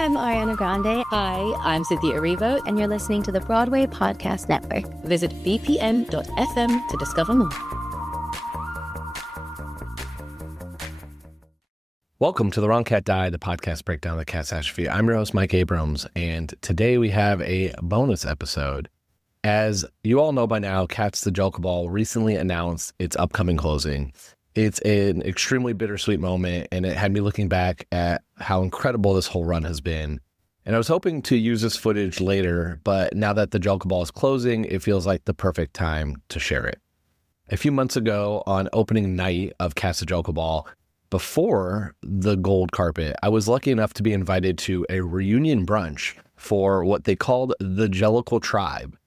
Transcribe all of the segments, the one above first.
I'm Ariana Grande. Hi, I'm Cynthia Erivo. And you're listening to the Broadway Podcast Network. Visit bpm.fm to discover more. Welcome to The Wrong Cat Died, the podcast breakdown of the catastrophe. I'm your host, Mike Abrams, and today we have a bonus episode. As you all know by now, Cats the Jellicle Ball recently announced its upcoming closing. It's an extremely bittersweet moment, and it had me looking back at how incredible this whole run has been. And I was hoping to use this footage later, but now that the Jellicle Ball is closing, it feels like the perfect time to share it. A few months ago, on opening night of Cats the Jellicle Ball, before the gold carpet, I was lucky enough to be invited to a reunion brunch for what they called the Jellicle Tribe.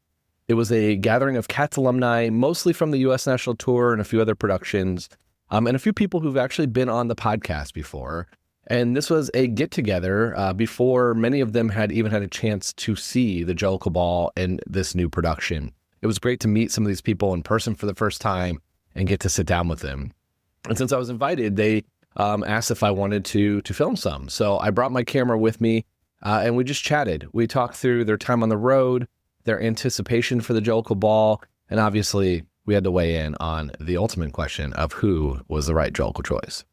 It was a gathering of Cats alumni, mostly from the U.S. National Tour and a few other productions, and a few people who've actually been on the podcast before. And this was a get-together before many of them had even had a chance to see the Jellicle Ball and this new production. It was great to meet some of these people in person for the first time and get to sit down with them. And since I was invited, they asked if I wanted to film some. So I brought my camera with me, and we just chatted. We talked through their time on the road, their anticipation for the Jellicle Ball, and obviously we had to weigh in on the ultimate question of who was the right Jellicle choice.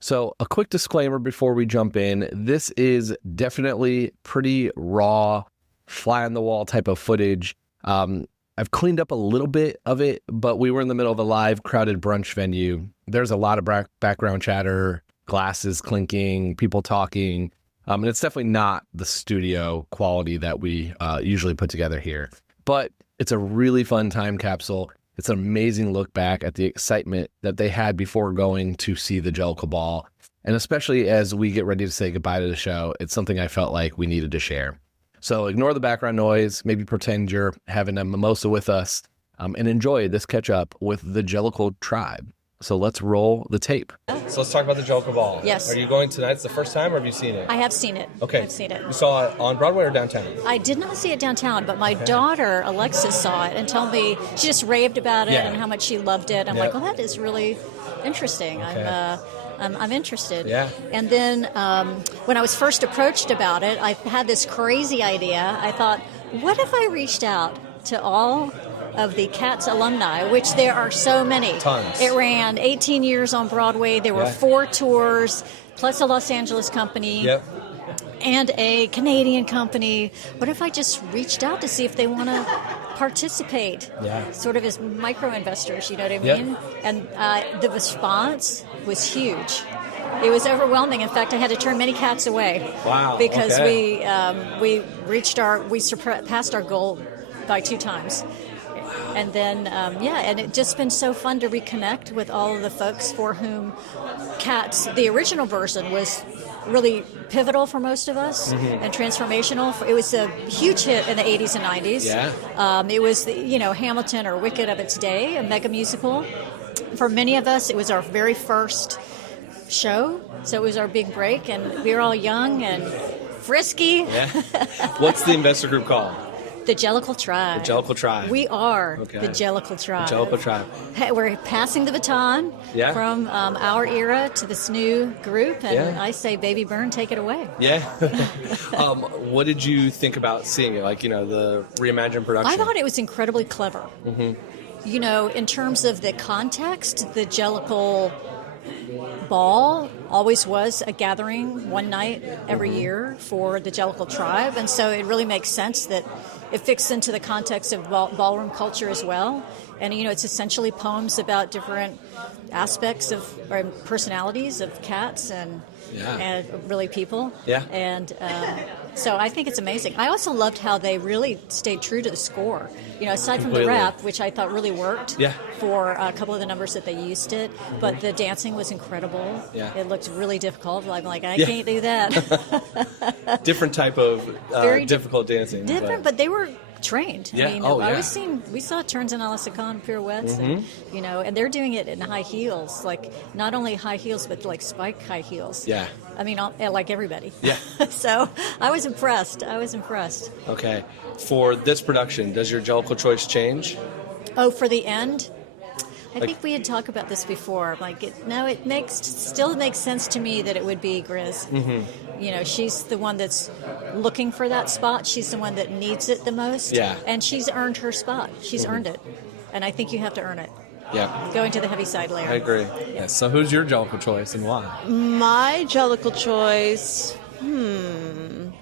So a quick disclaimer before we jump in. This is definitely pretty raw, fly-on-the-wall type of footage. I've cleaned up a little bit of it, but we were in the middle of a live, crowded brunch venue. There's a lot of background chatter, glasses clinking, people talking, and it's definitely not the studio quality that we usually put together here. But it's a really fun time capsule. It's an amazing look back at the excitement that they had before going to see the Jellicle Ball. And especially as we get ready to say goodbye to the show, it's something I felt like we needed to share. So ignore the background noise, maybe pretend you're having a mimosa with us, and enjoy this catch up with the Jellicle Tribe. So let's roll the tape. So let's talk about the Jellicle Ball. Yes. Are you going tonight? It's the first time, or have you seen it? I have seen it. Okay. I've seen it. You saw it on Broadway or downtown? I did not see it downtown, but my daughter, Alexis, saw it and told me, she just raved about it and how much she loved it. I'm like, well, that is really interesting. Okay. I'm interested. Yeah. And then when I was first approached about it, I had this crazy idea. I thought, what if I reached out to all of the Cats alumni, which there are so many. Tons. It ran 18 years on Broadway. There were 4 tours, plus a Los Angeles company. And a Canadian company. What if I just reached out to see if they want to participate? Sort of as micro-investors, you know what I mean? And the response was huge. It was overwhelming. In fact, I had to turn many cats away. Wow. Because we surpassed our goal by 2 times. And then, and it's just been so fun to reconnect with all of the folks for whom Cats, the original version, was really pivotal for most of us and transformational. It was a huge hit in the 80s and 90s. It was, Hamilton or Wicked of its day, a mega musical. For many of us, it was our very first show, so it was our big break, and we were all young and frisky. What's the investor group called? The Jellicle Tribe. The Jellicle Tribe. We are the Jellicle Tribe. The Jellicle Tribe. Hey, we're passing the baton from our era to this new group, and I say, baby Byrne, take it away. What did you think about seeing it? Like, the reimagined production? I thought it was incredibly clever. In terms of the context, the Jellicle Ball always was a gathering one night every year for the Jellicle Tribe, and so it really makes sense that it fits into the context of ballroom culture as well. And, it's essentially poems about different aspects of or personalities of cats and really people. And so I think it's amazing. I also loved how they really stayed true to the score. Aside from the rap, which I thought really worked for a couple of the numbers that they used it, but the dancing was incredible. It looked really difficult. I'm like, I can't do that. Different type of difficult dancing. Different, but they were trained. We saw turns in a con pirouettes, and, and they're doing it in high heels, like not only high heels, but like spike high heels. I mean, like everybody. So I was impressed. Okay. For this production, does your Jellicle choice change? Oh, for the end? I think we had talked about this before. It still makes sense to me that it would be Grizz. You know, she's the one that's looking for that spot. She's the one that needs it the most. Yeah. And she's earned her spot. She's earned it. And I think you have to earn it. Yeah. Going to the heavy side layer. I agree. Yeah. So who's your Jellicle choice and why? My Jellicle choice, you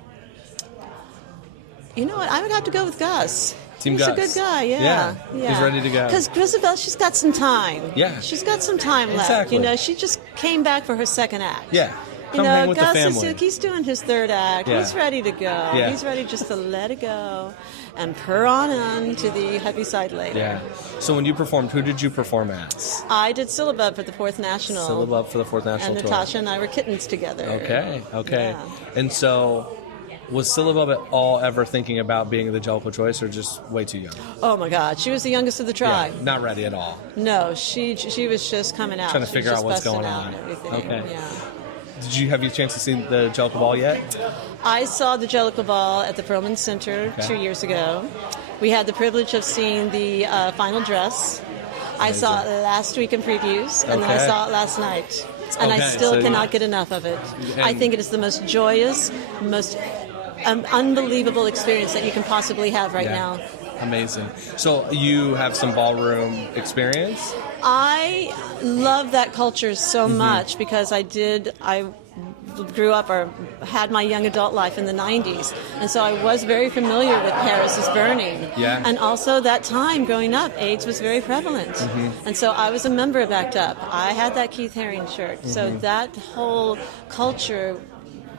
know what? I would have to go with Gus. Team He's Gus. a good guy, yeah. He's ready to go. Because Grisabelle, she's got some time. Yeah. She's got some time left. Exactly. You know, she just came back for her second act. Yeah. You Come know, hang with Gus the family. he's doing his third act. Yeah. He's ready to go. Yeah. He's ready just to let it go and purr on to the heavy side later. Yeah. So when you performed, who did you perform as? I did Syllabub for the 4th National. Syllabub for the 4th National And Tour. Natasha and I were kittens together. Okay. Yeah. And so, was Syllabub at all ever thinking about being the Jellicle choice, or just way too young? Oh my God, she was the youngest of the tribe. Yeah, not ready at all. No, she was just coming out. Trying to She figure was out just what's busting going out on. and everything. Okay. Yeah. Have you a chance to see the Jellicle Ball yet? I saw the Jellicle Ball at the Perlman Center 2 years ago. We had the privilege of seeing the final dress. I saw it last week in previews, and then I Okay. saw it last night. And I Okay, still so cannot get enough of it. I And- think it is the most joyous, most unbelievable experience that you can possibly have right now. Amazing. So you have some ballroom experience? I love that culture so Mm-hmm. much because I grew up or had my young adult life in the 90s. And so I was very familiar with Paris is Burning. Yeah. And also that time growing up, AIDS was very prevalent. Mm-hmm. And so I was a member of ACT UP. I had that Keith Haring shirt. Mm-hmm. So that whole culture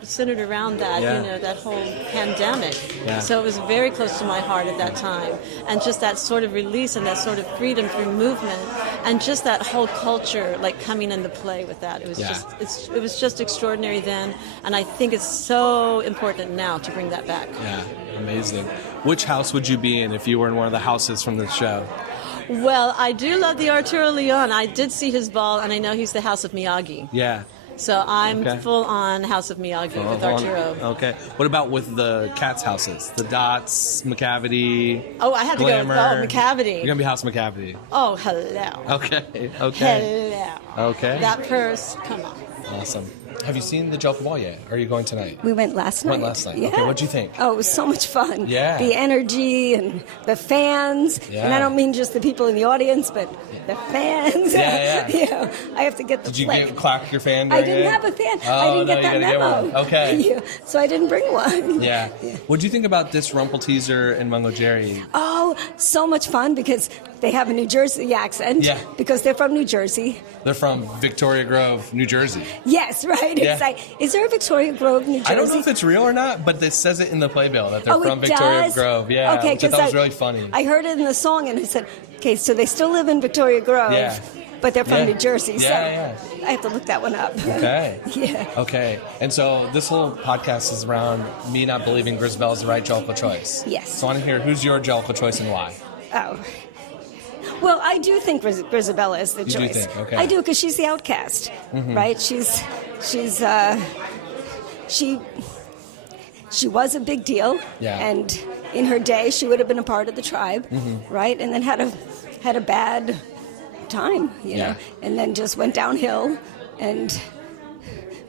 centered around that, Yeah. you know, that whole pandemic. Yeah. So it was very close to my heart at that time. And just that sort of release and that sort of freedom through movement and just that whole culture like coming into play with that. It was it was just extraordinary then, and I think it's so important now to bring that back. Yeah, amazing. Which house would you be in if you were in one of the houses from the show? Well, I do love the Arturo Leon. I did see his ball, and I know he's the House of Miyagi. Yeah. So I'm Okay. full on House of Miyagi with Arturo. Okay. What about with the Cats houses? The Dots, McCavity, Oh, I have to Glamour. go with McCavity. You're going to be House McCavity. Oh, hello. Okay. Okay. Hello. Okay. That purse, come on. Awesome. Have you seen the Jellicle Ball yet? Or are you going tonight? We went last night. Went last night. Yeah. Okay, what'd you think? Oh, it was so much fun. Yeah. The energy and the fans. Yeah. And I don't mean just the people in the audience, but the fans. Yeah. You know, I have to get the Did you flick. clack your fan? I during didn't it? have a fan. Oh, I didn't no, get that you gotta memo. Get one. Okay. Yeah, so I didn't bring one. Yeah. What do you think about this Rumple teaser and Mungo Jerry? Oh, so much fun because they have a New Jersey accent. Yeah. Because they're from New Jersey. They're from Victoria Grove, New Jersey. Yes, right. Yeah. It's like, is there a Victoria Grove, New Jersey? I don't know if it's real or not, but it says it in the playbill that they're Oh, from it Victoria does? Grove. Yeah, Okay, which I 'cause thought was really funny. I heard it in the song and I said, okay, so they still live in Victoria Grove, Yeah. but they're from Yeah. New Jersey. Yeah, so yeah. I have to look that one up. Okay. Yeah. Okay. And so this whole podcast is around me not believing Grisabelle is the right Jellicle choice. Yes. So I want to hear who's your Jellicle choice and why. Oh. Well, I do think Grisabella is the You do choice. think, okay. I do, because she's the outcast, right? She was a big deal, Yeah. and in her day, she would have been a part of the tribe, right? And then had a bad time, you Yeah. know, and then just went downhill and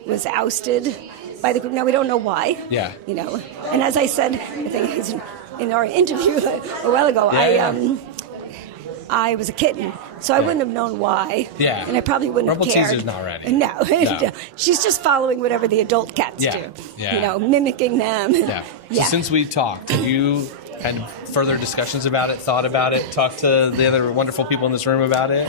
was ousted by the group. Now we don't know why, Yeah. you know. And as I said, I think it was in our interview a while ago, I was a kitten, so I wouldn't have known why. Yeah. And I probably wouldn't have Rumple cared. teaser's not ready. No. No. She's just following whatever the adult cats Yeah. do. Yeah. You know, mimicking them. Yeah. Yeah. So since we talked, have you had further discussions about it, thought about it, talked to the other wonderful people in this room about it?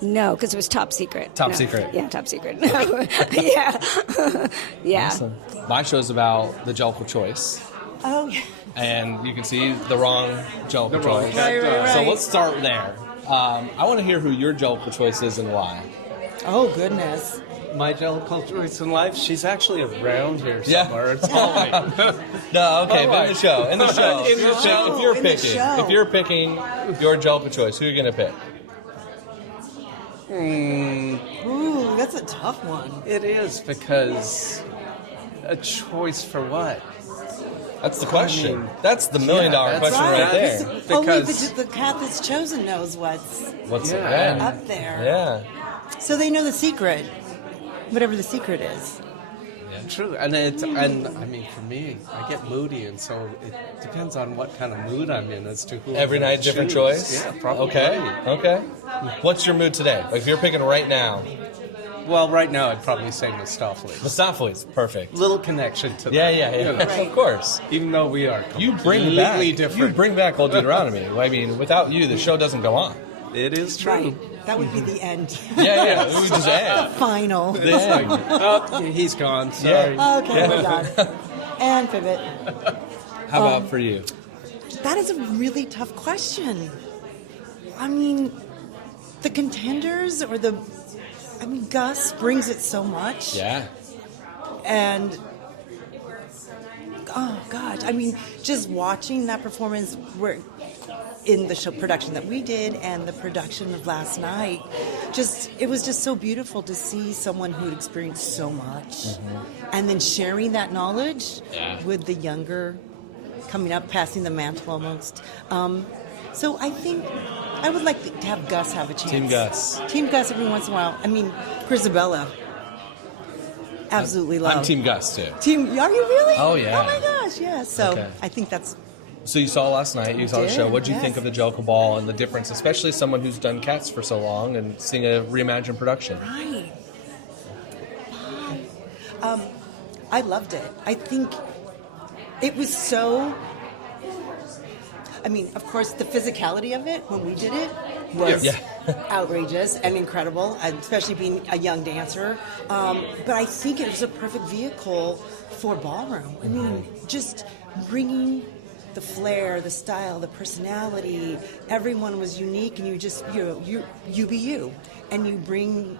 No, because it was top secret. Top No. secret. Yeah, top secret. No. Yeah. Yeah. Awesome. My show's about the Jellicle choice. Oh, yeah. And you can see the wrong Jellicle choice. Right, right, So right. let's start there. I want to hear who your Jellicle choice is and why. Oh, goodness. My Jellicle choice in life, she's actually around here Yeah. somewhere. It's Holly. No, okay, All but in right. the show. In the show. In the show. If you're In the picking, show. if you're picking your Jellicle choice, who are you going to pick? Ooh, that's a tough one. It is, because a choice for what? That's the question. I mean, that's the $1 million that's question right there. Only Because- the cat that's chosen knows what's What's it? Yeah. Yeah. up there. Yeah. So they know the secret, whatever the secret is. Yeah. true. And I mean, for me, I get moody, and so it depends on what kind of mood I'm in as to who. Every night, different choice? Yeah, probably. Okay. What's your mood today? If you're picking right now. Well, right now, I'd probably say Mistopheles. Mistopheles, perfect. Little connection to that. Yeah. You know, Of course. even though we are You completely different. You bring back Old Deuteronomy. I mean, without you, the show doesn't go on. It is true. Right. That would be the end. Yeah. It would just end. Final. The end. Oh, he's gone. Sorry. Okay, we're done. And pivot. How about for you? That is a really tough question. I mean, the contenders Gus brings it so much. Yeah. And, oh, gosh, I mean, just watching that performance in the show production that we did and the production of last night, it was just so beautiful to see someone who had experienced so much and then sharing that knowledge with the younger, coming up, passing the mantle almost. So I think I would like to have Gus have a chance. Team Gus every once in a while. I mean, Chrisabella. Absolutely love. I'm Team Gus, too. Are you really? Oh, yeah. Oh, my gosh, yeah. So Okay. I think that's... So you saw last night, you saw the show. What did you think of the Jellicle Ball and the difference, especially someone who's done Cats for so long and seeing a reimagined production? Right. I loved it. I think it was so... I mean, of course, the physicality of it when we did it was outrageous and incredible, especially being a young dancer. But I think it was a perfect vehicle for ballroom. I mean, just bringing the flair, the style, the personality. Everyone was unique, and you be you, and you bring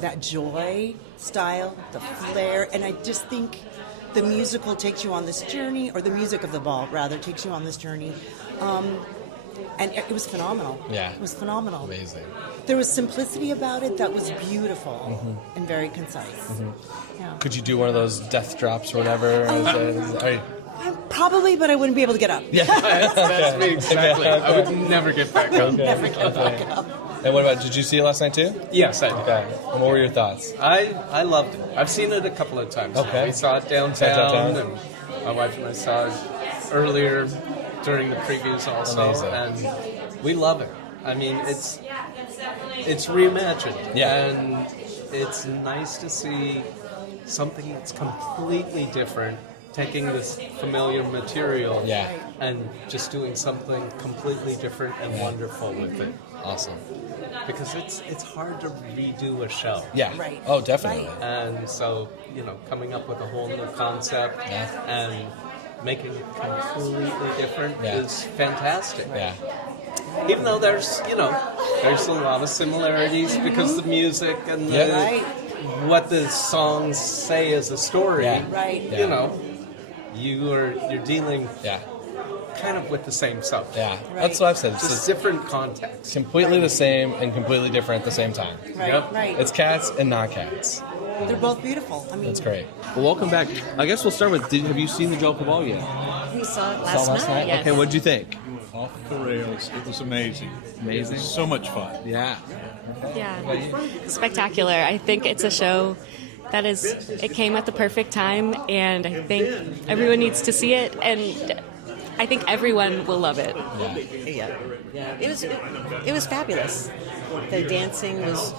that joy, style, the flair, and I just think the musical takes you on this journey, or the music of the ball, rather, takes you on this journey. And it was phenomenal. Yeah. It was phenomenal. Amazing. There was simplicity about it that was beautiful and very concise. Yeah. Could you do one of those death drops or whatever? Probably, but I wouldn't be able to get up. Yeah. That's me, exactly. I would never get back up. Never get back up. And what about, did you see it last night too? Yes, I did. Okay. And what were your thoughts? I loved it. I've seen it a couple of times. Okay. We saw it downtown, and my wife and I saw it earlier during the previews also. Amazing. And we love it. I mean, it's reimagined. Yeah. And it's nice to see something that's completely different, taking this familiar material and just doing something completely different and wonderful with it. Awesome. Because it's hard to redo a show. Yeah. Right. Oh, definitely. Right. And so, coming up with a whole new concept and making it completely different is fantastic. Yeah. Even though there's a lot of similarities because the music and what the songs say as a story. Yeah. Right. You're dealing kind of with the same subject. Yeah. Right. That's what I've said. It's Just different context. completely the same and completely different at the same time. Right. Yep. Right. It's Cats and not Cats. They're both beautiful. I mean, That's great. Well, welcome back. I guess we'll start with, have you seen the Jellicle Ball yet? We saw it Saw last night? Yes. Okay, what'd you think? Off the rails. It was amazing. Amazing? It was so much fun. Yeah. Yeah, spectacular. I think it's a show that it came at the perfect time, and I think everyone needs to see it, and I think everyone will love it. Yeah. Yeah. It was fabulous. The dancing was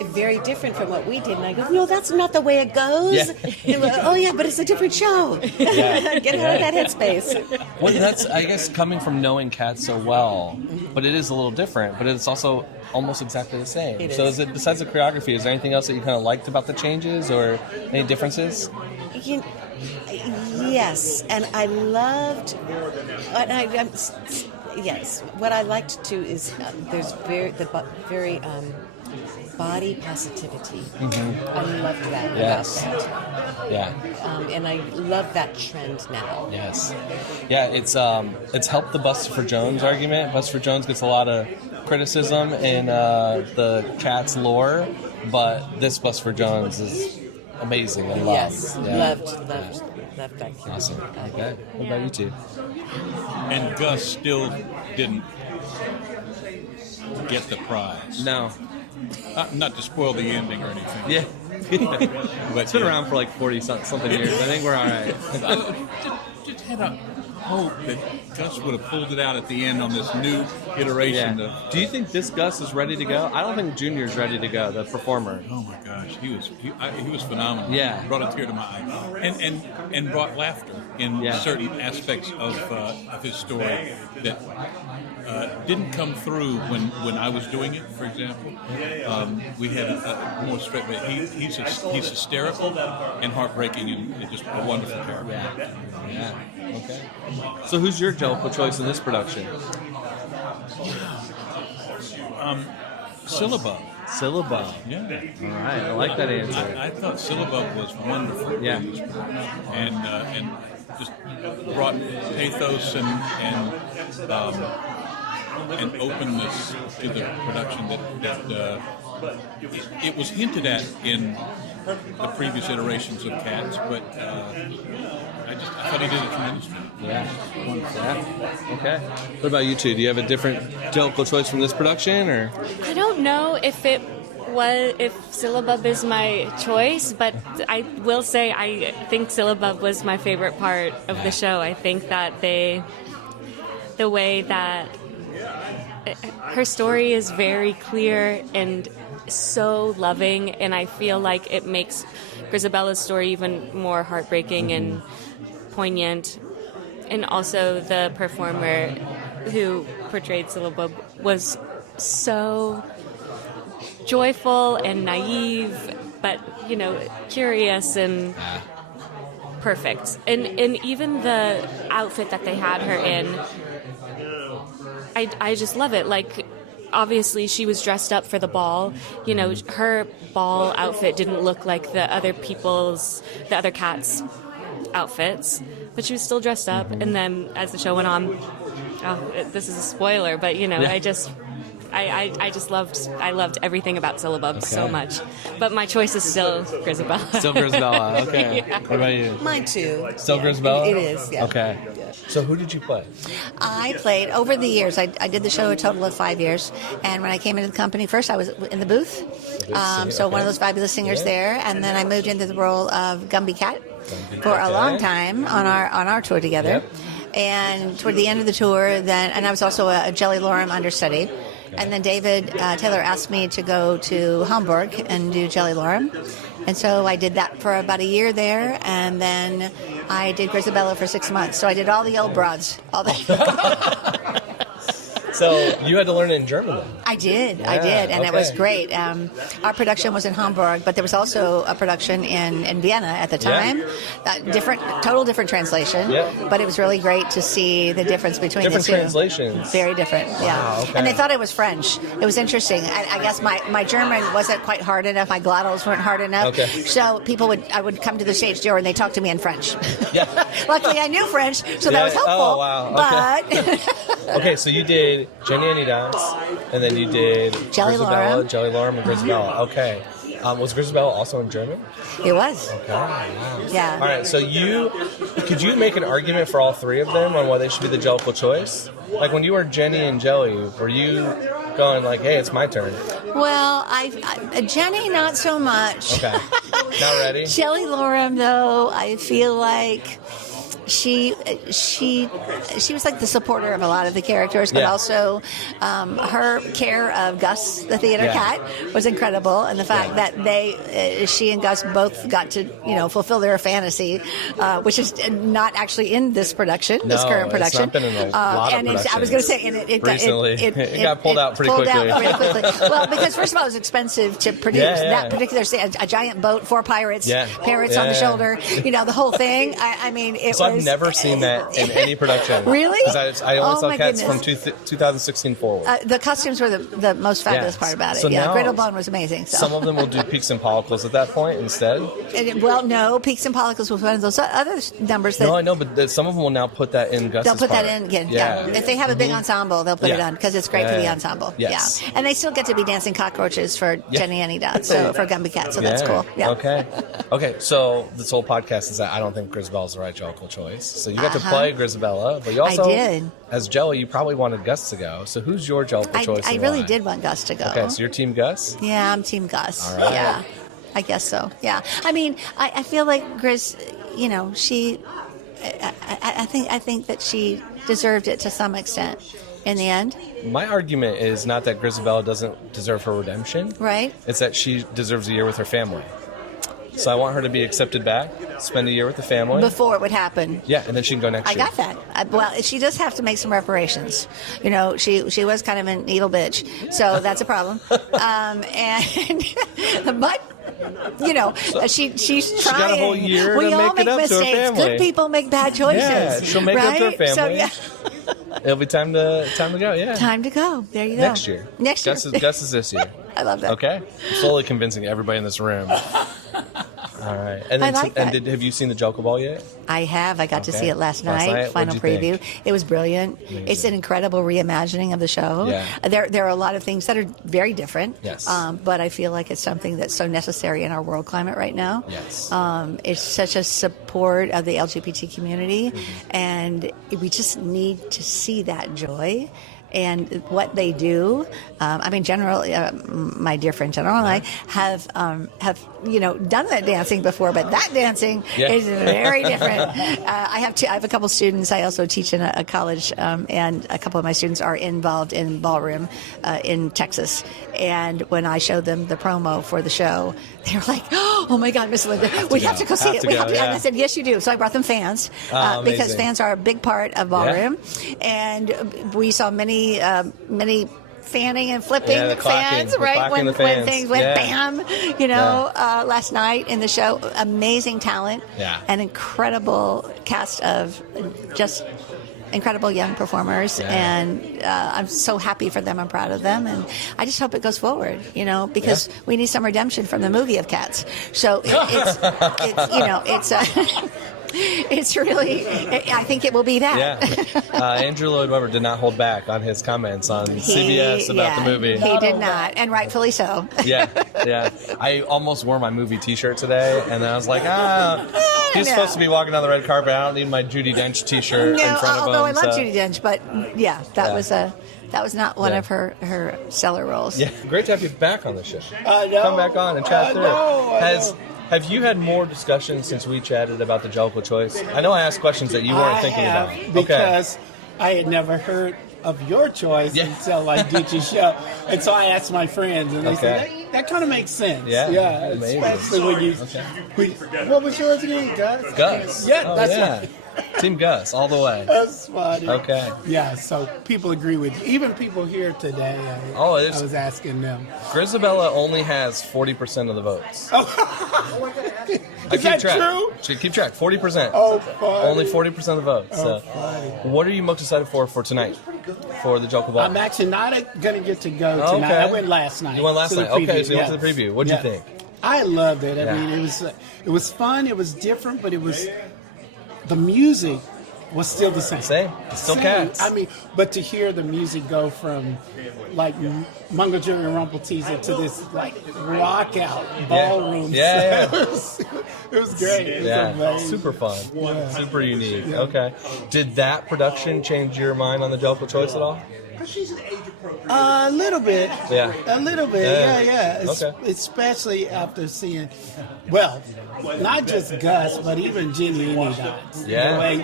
very different from what we did, and I go, no, that's not the way it goes. Yeah. Oh yeah, but it's a different show. Yeah. Get out of that headspace. Well, that's, I guess, coming from knowing Cats so well, but it is a little different, but it's also almost exactly the same. It So is. besides the choreography, is there anything else that you kind of liked about the changes or any differences? Yes, and I loved. Yes, what I liked too is there's very body positivity. I loved that. Yes. About that. Yeah. And I love that trend now. Yes. Yeah, it's helped the Bustopher Jones argument. Bustopher Jones gets a lot of criticism in the Cats lore, but this Bustopher Jones is amazing and loved. Yes, Yeah. loved that character. Awesome. Okay. What about you two? And Gus still didn't get the prize. No. Not to spoil the ending or anything. Yeah. It's been around for like 40-something years. I think we're all right. Just had a hope that Gus would have pulled it out at the end on this new iteration. Yeah. Do you think this Gus is ready to go? I don't think Junior's ready to go, the performer. Oh my gosh, he was phenomenal. Yeah. Brought a tear to my eye, and brought laughter in certain aspects of his story that didn't come through when I was doing it. For example, we had a more straight, but he's hysterical and heartbreaking and just a wonderful character. Yeah. Okay. So who's your Jellicle choice in this production? Syllabub. Syllabub. Yeah. All right. I like that answer. I thought Syllabub was wonderful. Yeah. And just brought pathos and openness to the production that it was hinted at in the previous iterations of Cats, but I thought he did a tremendous job. Yeah. Wonderful. Yeah. Okay. What about you two? Do you have a different Jellicle choice from this production, or? I don't know if Syllabub is my choice, but I will say I think Syllabub was my favorite part of the show. I think that the way that her story is very clear and so loving, and I feel like it makes Grisabella's story even more heartbreaking and poignant. And also the performer who portrayed Syllabub was so joyful and naive, but curious and perfect. And even the outfit that they had her in, I just love it. Like, obviously she was dressed up for the ball. Her ball outfit didn't look like the other cats' outfits, but she was still dressed up. And then as the show went on, this is a spoiler, but I loved everything about Syllabub so much. But my choice is still Grisabella. Still Grisabella, okay. Yeah. What about you? Mine too. Still Grisabella? It is, yeah. Okay. So who did you play? I played over the years. I did the show a total of 5 years, and when I came into the company first, I was in the booth. So one of those fabulous singers there, and then I moved into the role of Gumby Cat for a long time on our tour together. Yep. And toward the end of the tour, and I was also a Jelly Lorem understudy. And then David Taylor asked me to go to Hamburg and do Jelly Lorem. And so I did that for about a year there, and then I did Grisabella for 6 months. So I did all the old broads. So you had to learn it in German then? I did, and it was great. Our production was in Hamburg, but there was also a production in Vienna at the time. Total different translation, but it was really great to see the difference between the two. Different translations. Very different, Wow, okay. And they thought it was French. It was interesting. I guess my German wasn't quite hard enough. My glottals weren't hard enough. Okay. So I would come to the stage door and they talked to me in French. Yeah. Luckily, I knew French, so that was helpful. Oh, wow. Okay. But okay, so you did Jenny and Dance, and then you did Jelly Grisabella, Lorem. Jelly Lorem, and Grisabella. Okay. Was Grisabella also in German? It was. Okay. Wow. Yeah. All right. So could you make an argument for all three of them on why they should be the Jellicle choice? Like when you were Jenny and Jelly, were you going like, "Hey, it's my turn"? Well, Jenny, not so much. Okay. Not ready. Jelly Lorem, though, I feel like she was like the supporter of a lot of the characters, but also her care of Gus, the theater cat, was incredible, and the fact that she and Gus both got to fulfill their fantasy, which is not actually in this production, this current production. It's not been in a lot of productions. I was going to say, and it got pulled out pretty quickly. Well, because first of all, it was expensive to produce that particular a giant boat, 4 pirates, parrots on the shoulder, the whole thing. I mean, it was. I've never seen that in any production. Really? Because I only saw Cats from 2016 forward. The costumes were the most fabulous part about it. So now, Griddlebone was amazing. So. Some of them will do Peaks and Pollicles at that point instead. No, Peaks and Pollicles was one of those other numbers that... No, I know, but some of them will now put that in Gus's They'll put part. that in again, If they have a big ensemble, they'll put it on, because it's great for the ensemble. Yes. Yeah. And they still get to be dancing cockroaches for Jenny and Dot, so for Gumby Cat, so that's cool. Yeah. Okay, so this whole podcast is that I don't think Grisabella's the right Jellicle choice. So you got to play Grisabella, but you also, as Jelly, you probably wanted Gus to go. So who's your Jellicle choice? I really did want Gus to go. Okay, so you're Team Gus? Yeah, I'm Team Gus. All right. Yeah. I guess so. Yeah. I mean, I feel like Grizz, you know, I think that she deserved it to some extent in the end. My argument is not that Grizabella doesn't deserve her redemption. Right. It's that she deserves a year with her family. So I want her to be accepted back, spend a year with the family. Before it would happen. Yeah, and then she can go next year. I got that. Well, she does have to make some reparations. You know, she was kind of an evil bitch, so that's a problem. But you know, she's trying. She got a whole year we to all make it make up mistakes. to her family. Good people make bad choices. Yeah, she'll make right? up to her family. So, yeah. It'll be time to go. Yeah, time to go. There you go. Next year. Next year. Gus is this year. I love that. Okay, I'm slowly convincing everybody in this room. All right, and then have you seen the Jellicle Ball yet? I have. I got to see it last night. Final preview. Think? It was brilliant. Amazing. It's an incredible reimagining of the show. Yeah. There are a lot of things that are very different. Yes. But I feel like it's something that's so necessary in our world climate right now. Yes. It's such a support of the LGBT community, and we just need to see that joy. And what they do, I mean, generally, my dear friend General and I have done that dancing before, but that dancing is very different. I have a couple students. I also teach in a college, and a couple of my students are involved in Ballroom in Texas. And when I showed them the promo for the show, they were like, "Oh my God, Miss Linda, we have to go see it." And I said, "Yes, you do." So I brought them fans because fans are a big part of Ballroom, and we saw many fanning and flipping fans, right? When things went bam, last night in the show. Amazing talent, an incredible cast of just incredible young performers, and I'm so happy for them. I'm proud of them, and I just hope it goes forward, because we need some redemption from the movie of Cats. So it's really, I think it will be that. Yeah. Andrew Lloyd Webber did not hold back on his comments on CBS about the movie. He did not, and rightfully so. Yeah. I almost wore my movie T-shirt today, and then I was like, he's supposed to be walking down the red carpet. I don't need my Judi Dench T-shirt in front of him. Although I love Judi Dench, but that was not one of her stellar roles. Yeah, great to have you back on the show. No. Come back on and chat through it. Have you had more discussions since we chatted about the Jellicle choice? I know I asked questions that you weren't thinking about. Because I had never heard of your choice until I did your show. And so I asked my friends, and they said, that kind of makes sense. Yeah, amazing. Especially when you... what was yours again, Gus? Gus. Yeah, that's right. Team Gus, all the way. That's funny. Okay. Yeah, so people agree with you. Even people here today, I was asking them. Grizabella only has 40% of the votes. Is that true? Keep track. 40%. Oh, funny. Only 40% of the votes. Funny. What are you most excited for tonight? For the Jellicle Ball? I'm actually not going to get to go tonight. I went last night. You went last night? Okay, so you went to the preview. What did you think? I loved it. I mean, it was fun. It was different, but the music was still the same. It's still Cats. I mean, but to hear the music go from like Mungo Jerry and Rumpelteazer to this like rock out ballroom. Yeah. It was great. It was amazing. Super fun. Super unique. Yeah. Okay. Did that production change your mind on the Jellicle choice at all? A little bit. Yeah. A little bit. Yeah. Okay. Especially after seeing, well, not just Gus, but even Jenny Dots. Yeah. The way,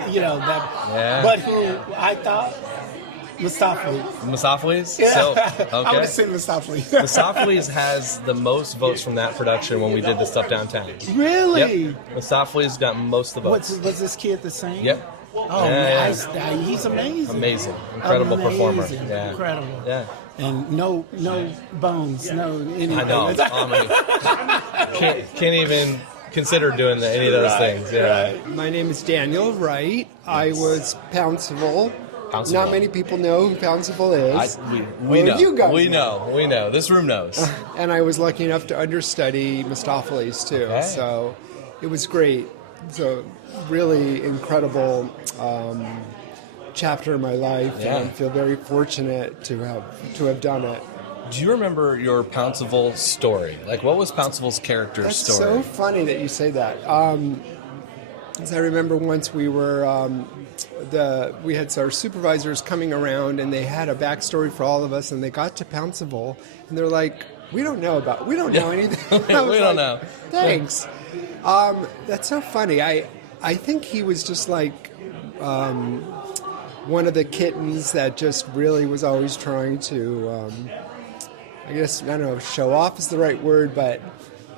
but who I thought Mistopheles? Yeah. So, okay. I would have seen Mistopheles. Mistopheles has the most votes from that production when we did the stuff downtown. Really? Yep. Mistopheles got most of the votes. Was this kid the same? Yep. Oh, nice. He's amazing. Amazing. Incredible performer. Yeah. Incredible. Yeah. And no bones, no anything. I know. Can't even consider doing any of those things. Yeah. Right. My name is Daniel Wright. I was Pounceville. Not many people know who Pounceville is. We know. You guys we know. This room knows. And I was lucky enough to understudy Mistopheles too. Okay. So it was great. So really incredible chapter in my life, and I feel very fortunate to have done it. Do you remember your Pounceville story? Like, what was Pounceville's character story? That's so funny that you say that. As I remember once we were, we had our supervisors coming around, and they had a backstory for all of us, and they got to Pounceville, and they're like, We don't know anything. We don't know. Thanks. That's so funny. I think he was just like one of the kittens that just really was always trying to, I guess, I don't know, show off is the right word, but,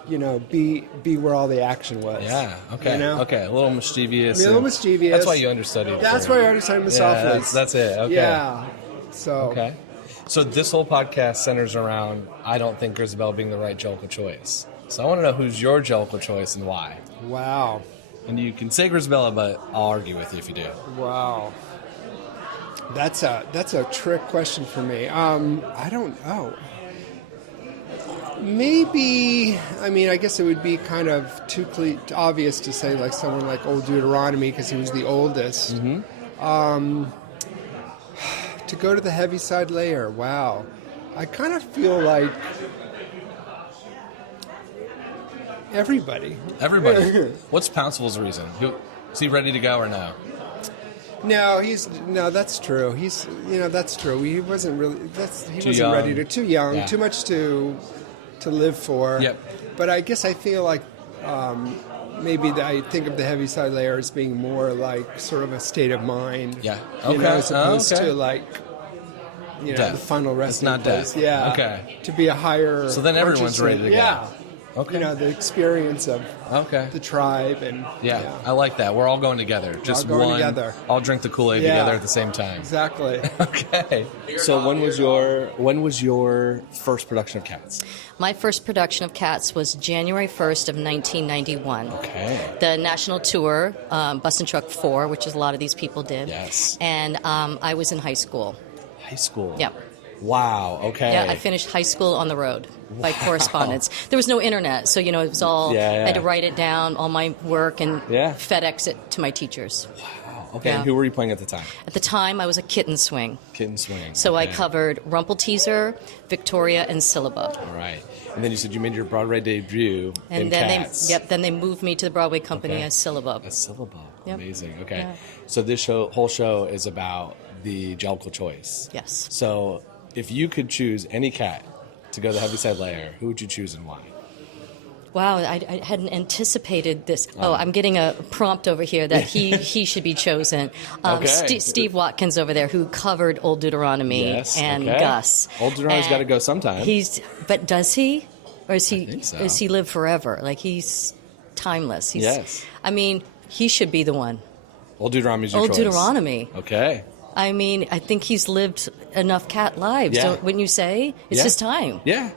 be where all the action was. Yeah, okay. Okay, a little mischievous. A little mischievous. That's why you understudied. That's why I understudied Mistopheles. Yeah, that's it. Okay. Yeah. So. Okay. So this whole podcast centers around I don't think Grisabella being the right Jellicle choice. So I want to know who's your Jellicle choice and why. Wow. And you can say Grisabella, but I'll argue with you if you do. Wow. That's a trick question for me. I don't know. Maybe, I guess it would be kind of too obvious to say like someone like Old Deuteronomy because he was the oldest. Mm-hmm. To go to the Heaviside Layer, wow. I kind of feel like everybody. What's Pounceville's reason? Is he ready to go or no? No, that's true. That's true. He wasn't really. He wasn't ready to. Too young. Yeah. Too much to live for. Yep. But I guess I feel like maybe I think of the Heaviside Layer as being more like sort of a state of mind. Yeah. Okay. As opposed to like. The final resting it's not place. Death. Yeah. Okay. To be a higher. So then everyone's ready to go. Yeah. Okay. The experience of the tribe and yeah, I like that. We're all going together. Just all going one. Together. All drink the Kool-Aid together at the same time. Exactly. Okay. So when was your first production of Cats? My first production of Cats was January 1st of 1991. Okay. The national tour, Bus and Truck 4, which is a lot of these people did. Yes. And I was in high school. High school. Yep. Wow. Okay. Yeah, I finished high school on the road by correspondence. There was no internet, so it was all. I had to write it down, all my work, and FedEx it to my teachers. Wow. Okay. And who were you playing at the time? At the time, I was a Kitten Swing. Kitten Swing. So I covered Rumpelteazer, Victoria, and Syllaba. All right. And then you said you made your Broadway debut in Cats. Then they moved me to the Broadway company as Syllaba. As Syllaba. Yep. Amazing. Okay. Yeah. So this whole show is about the Jellicle choice. Yes. So if you could choose any cat to go to the Heaviside Layer, who would you choose and why? Wow, I hadn't anticipated this. I'm getting a prompt over here that he should be chosen. Steve Watkins over there, who covered Old Deuteronomy and Gus. Old Deuteronomy's got to go sometime. But does he? Or is he? I think so. Does he live forever? Like he's timeless. Yes. He should be the one. Old Deuteronomy's your Old choice. Deuteronomy. Okay. I think he's lived enough cat lives, wouldn't you say? It's his time. Yeah.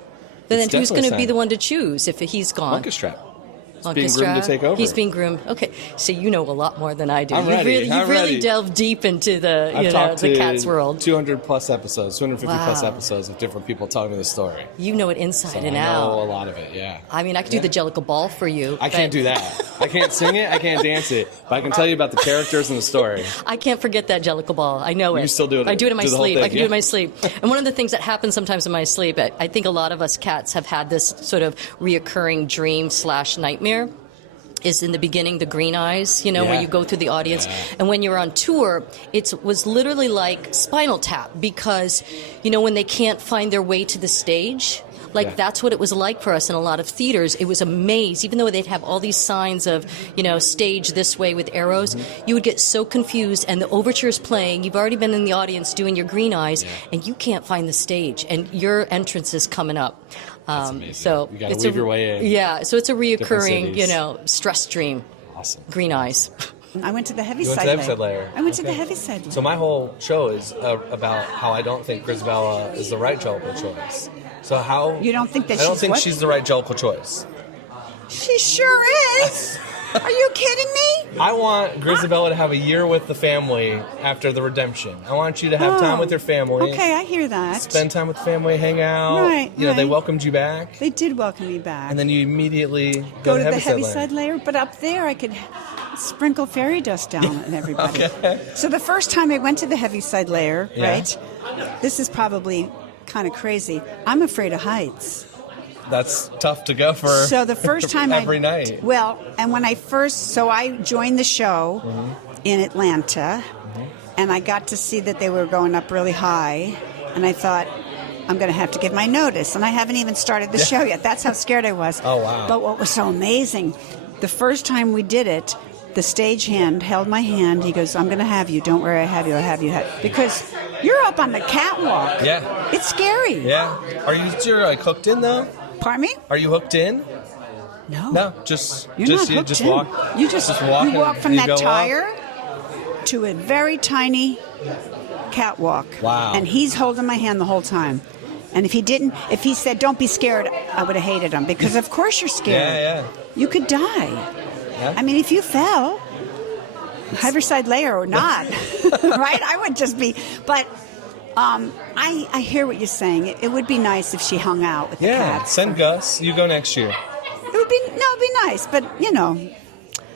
But then who's going to be the one to choose if he's gone? Monkeystrap. He's being groomed to take over. He's being groomed. Okay, so you know a lot more than I do. I'm ready. You've really delved deep into the the cat's world. 200 plus episodes, 250 plus episodes of different people telling me the story. You know it inside and out. out. I know a lot of it. Yeah. I could do the Jellicle Ball for you. I can't do that. I can't sing it. I can't dance it. But I can tell you about the characters and the story. I can't forget that Jellicle Ball. I know it. You still do it. I do it in my sleep. I can do it in my sleep. And one of the things that happens sometimes in my sleep, I think a lot of us cats have had this sort of reoccurring dream / nightmare. Is in the beginning the green eyes, where you go through the audience. And when you're on tour, it was literally like Spinal Tap because, when they can't find their way to the stage, that's what it was like for us in a lot of theaters. It was a maze, even though they'd have all these signs of, stage this way with arrows. You would get so confused, and the overture's playing. You've already been in the audience doing your green eyes, and you can't find the stage, and your entrance is coming up. So you got to weave your way in. Yeah, so it's a reoccurring, stress dream. Awesome. Green eyes. I went to the Heaviside Layer. I went to the Heaviside Layer. So my whole show is about how I don't think Grisabella is the right Jellicle choice. So how you don't think that? I don't think she's the right Jellicle choice. She sure is. Are you kidding me? I want Grisabella to have a year with the family after the redemption. I want you to have time with your family. Okay, I hear that. Spend time with the family, hang out. Right. They welcomed you back. They did welcome me back. And then you immediately go to the Heaviside Layer. But up there, I could sprinkle fairy dust down on everybody. Okay. So the first time I went to the Heaviside Layer, right? This is probably kind of crazy. I'm afraid of heights. That's tough to go for. So the first time every night. Well, and when I joined the show in Atlanta, and I got to see that they were going up really high, and I thought, I'm going to have to give my notice. And I haven't even started the show yet. That's how scared I was. Oh, wow. But what was so amazing, the first time we did it, the stagehand held my hand. He goes, I'm going to have you. Don't worry, I have you. Because you're up on the catwalk. Yeah. It's scary. Yeah. You're like hooked in, though? Pardon me? Are you hooked in? No. No, just You're just not you hooked just in. walk. You just walk. you walk and from you that go up. tire to a very tiny catwalk. Wow. And he's holding my hand the whole time. And if he said, don't be scared, I would have hated him. Because of course you're scared. Yeah. You could die. Yeah. I mean, if you fell, Heaviside layer or not, right? I would just be, but I hear what you're saying. It would be nice if she hung out with the cats. Send Gus. You go next year. It'd be nice, but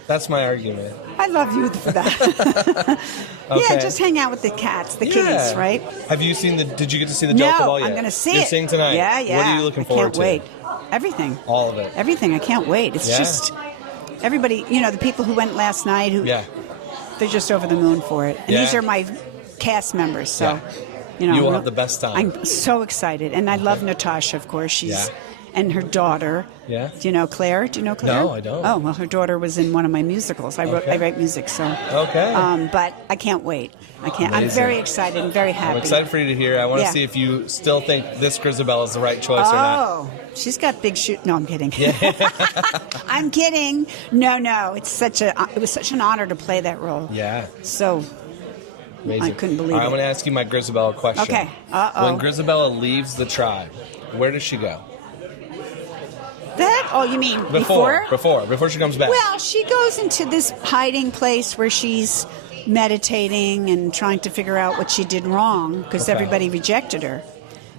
That's my argument. I love you for that. Okay. Yeah, just hang out with the cats, the kitties, right? Have you seen did you get to see the No, Jellicle Ball yet? I'm going to see You're it. seeing tonight? Yeah. What are you looking forward to? I can't wait. Everything. All of it. Everything. I can't wait. It's just everybody, the people who went last night, they're just over the moon for it. And these are my cast members, so, you will have the best time. I'm so excited. And I love Natasha, of course. She's and her daughter. Yeah. Do you know Claire? Do you know Claire? No, I don't. Oh, well, her daughter was in one of my musicals. I write music, so. Okay. But I can't wait. I can't. Amazing. I'm very excited and very happy. I'm excited for you to hear. I want to see if you still think this Grisabella is the right choice or not. Oh, she's got big shoes. No, I'm kidding. I'm kidding. No. It was such an honor to play that role. Yeah. So amazing. I couldn't believe All right, it. I'm going to ask you my Grisabella question. Okay. Uh-oh. When Grisabella leaves the tribe, where does she go? That? Oh, you mean Before she comes back. Well, she goes into this hiding place where she's meditating and trying to figure out what she did wrong because everybody rejected her.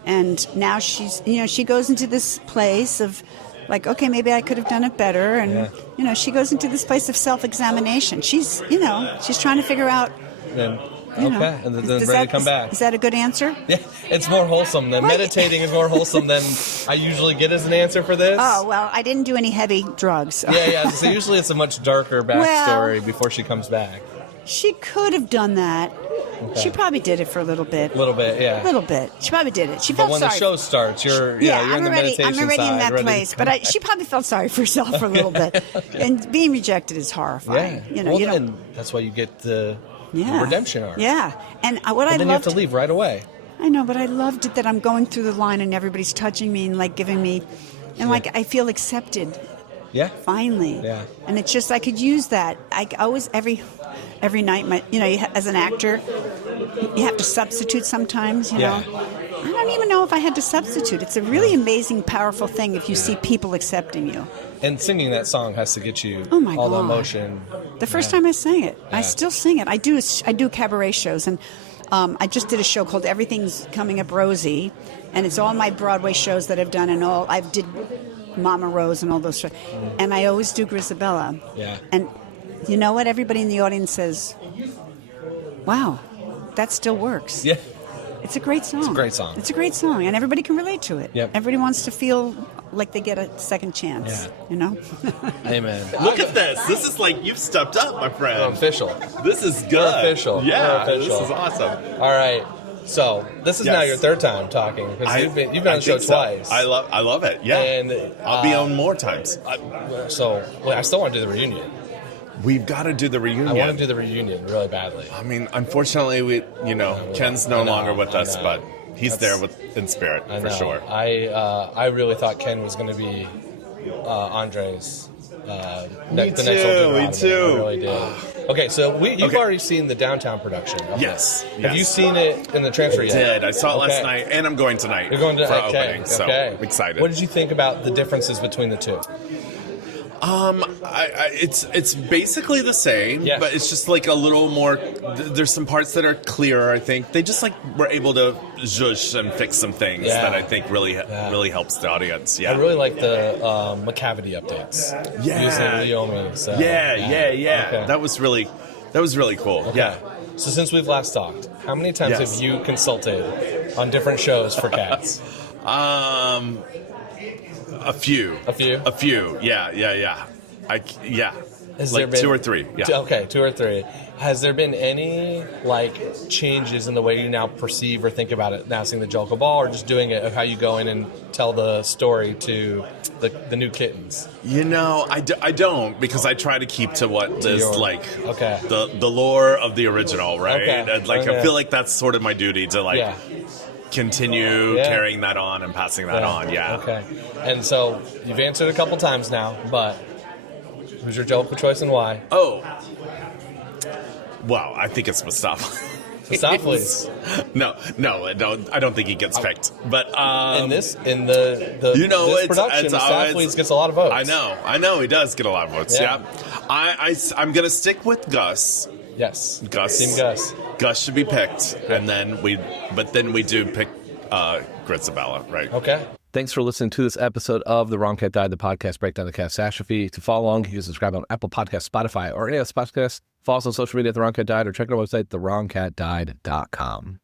And now she goes into this place of like, okay, maybe I could have done it better. And, she goes into this place of self-examination. She's trying to figure out. And then ready to come back. Is that a good answer? Yeah, it's more wholesome. Meditating is more wholesome than I usually get as an answer for this. Oh, well, I didn't do any heavy drugs. So. Yeah. So usually it's a much darker backstory before she comes back. She could have done that. Okay. She probably did it for a little bit. A little bit, yeah. A little bit. She probably did it. She felt sorry. But when the show starts, you're in the meditation I'm already side, in that place. But she probably felt sorry for herself for a little bit. And being rejected is horrifying. Yeah. And that's why you get the redemption arc. Yeah. And then you have to leave right away. I know, but I loved it that I'm going through the line and everybody's touching me and like giving me, and like I feel accepted. Yeah. Finally. Yeah. And it's just I could use that. I always every night, as an actor, you have to substitute sometimes. You know. I don't even know if I had to substitute. It's a really amazing, powerful thing if you see people accepting you. And singing that song has to get you all the emotion. The first time I sang it, I still sing it. I do cabaret shows, and I just did a show called Everything's Coming Up Rosie, and it's all my Broadway shows that I've done, and I did Mama Rose and all those shows. And I always do Grisabella. Yeah. And you know what? Everybody in the audience says, wow, that still works. Yeah. It's a great song. It's a great song. It's a great song, and everybody can relate to it. Yep. Everybody wants to feel like they get a second chance. Yeah. Amen. Look at this. This is like you've stepped up, my friend. We're official. This is good. We're official. Yeah, We're official. this is awesome. All right. So this is now your third time talking because you've been on the show twice. I love it. Yeah, and I'll be on more times. I still want to do the reunion. We've got to do the reunion. I want to do the reunion really badly. I mean, unfortunately, Ken's no longer with us, but he's there in spirit for sure. I really thought Ken was going to be Andre's. Me too. I really did. Okay, so you've already seen the downtown production. Yes. Have you seen it in the transfer yet? I did. I saw it last night, and I'm going tonight. You're going to for opening, so I'm excited. What did you think about the differences between the two? It's basically the same, but it's just like a little more. There's some parts that are clearer. I think they just were able to zhush and fix some things that I think really helps the audience. Yeah, I really like the McCavity updates. Yeah, using Leomi. So, yeah. That was really cool. Okay. Yeah. So since we've last talked, how many times have you consulted on different shows for cats? A few. Yeah. Has like there been, 2 or 3. Yeah. Okay, 2 or 3. Has there been any changes in the way you now perceive or think about it now seeing the Jellicle Ball, or just doing it of how you go in and tell the story to the new kittens? I don't, because I try to keep to what is the lore of the original, right? Okay. And, I feel like that's sort of my duty to continue carrying that on and passing that on. Yeah. Okay. And so you've answered a couple times now, but who's your Jellicle choice and why? Oh. Well, I think it's Mustafa. Mustafa's. No, I don't think he gets picked. But in this production, Mustafa gets a lot of votes. I know he does get a lot of votes. Yeah. I'm gonna stick with Gus. Yes. Gus. Team Gus. Gus should be picked, and then we do pick Gritzabella, right? Okay. Thanks for listening to this episode of The Wrong Cat Died, the podcast breakdown of the catastrophe. To follow along, you can subscribe on Apple Podcasts, Spotify, or any other podcast. Follow us on social media at The Wrong Cat Died, or check our website, thewrongcatdied.com.